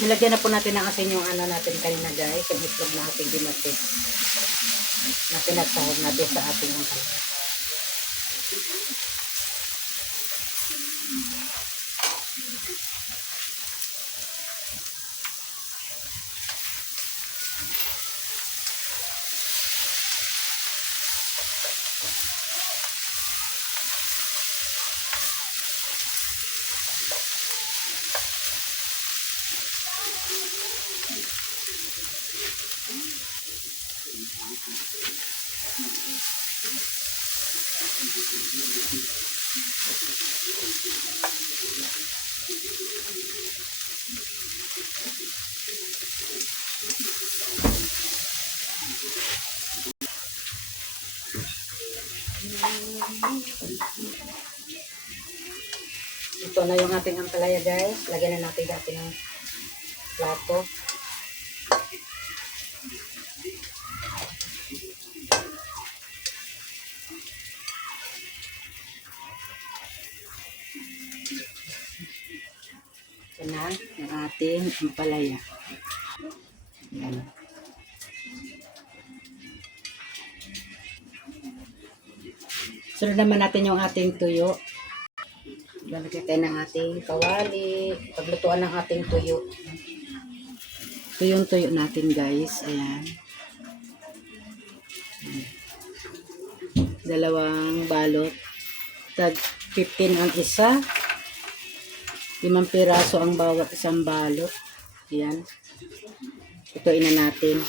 Nilagyan na po natin ng asin yung ano natin kanina guys, yung itlog na ating gimatik na pinagsahog natin sa ating ampalaya. Ito na yung ating ampalaya guys. Lagyan na natin dati ng plato. Ito na yung ating ampalaya. Yan. Sunod naman natin yung ating tuyo. Lalagyan tayo ng ating kawali. Paglutuan ng ating tuyo. Ito yung tuyo natin guys. Ayan. Dalawang balot. Tag 15 ang isa. 5 piraso ang bawat isang balot. Ayan. Lutuin na natin.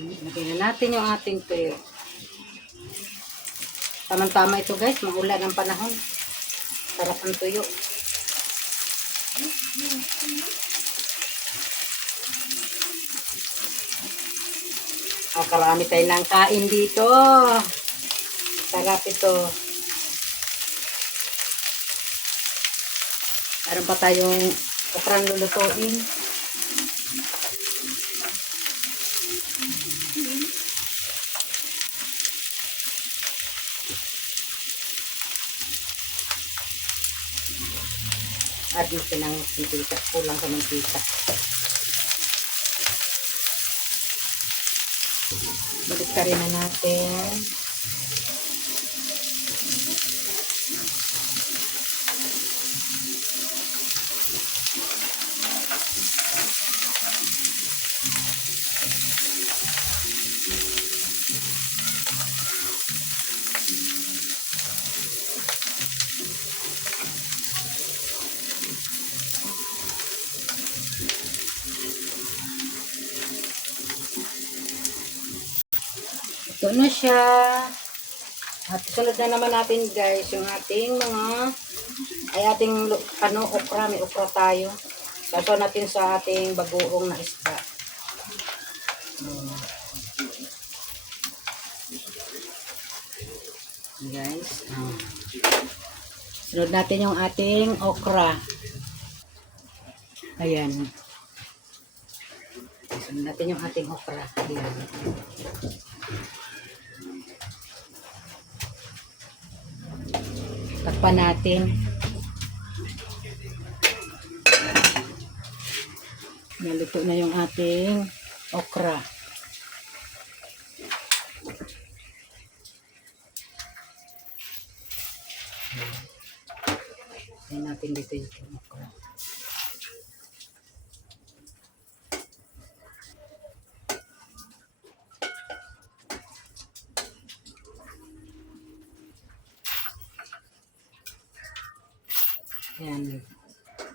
Lagyan na natin yung ating tuyo. Tamang-tama ito guys, maulan ang panahon. Sarap ang tuyo. Karami tayo ng kain dito. Sarap ito. Meron pa tayong okrang lulutuin. At dito ng mantika. Kulang sa mantika. Balik ka rin na natin. Ito na siya. At sunod na naman natin guys yung ating okra. May okra tayo. Sasaw natin sa ating bagoong na isda. Guys. Sunod natin yung ating okra. Ayan. Sunod natin yung ating okra. Ayan. Takpan natin. Naluto na yung ating okra. Ayan natin dito yung okra. Ayan.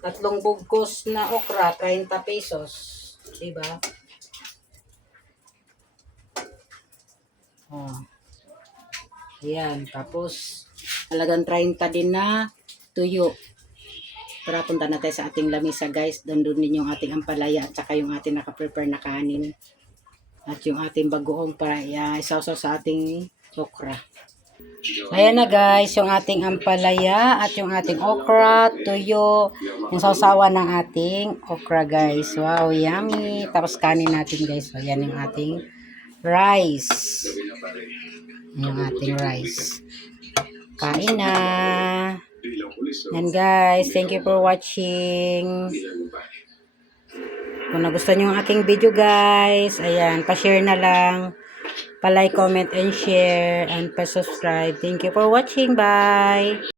3 bugkos na okra, 30 pesos. Diba? Oh. Ayan. Tapos, halagang 30 din na tuyo. Tara, punta na tayo sa ating lamisa guys. Doon din yung ating ampalaya at saka yung ating nakaprepare na kanin. At yung ating bagoong para isawsaw sa ating okra. Ayan na guys, yung ating ampalaya at yung ating okra, tuyo, yung sausawan ng ating okra guys. Wow, yummy. Tapos kanin natin guys. So, yan yung ating rice. Yung ating rice. Kain na. Yan guys, thank you for watching. Kung nagustuhan nyo ang aking video guys, ayan, pa-share na lang. Pa-like, comment, and share, and pa-subscribe. Thank you for watching. Bye!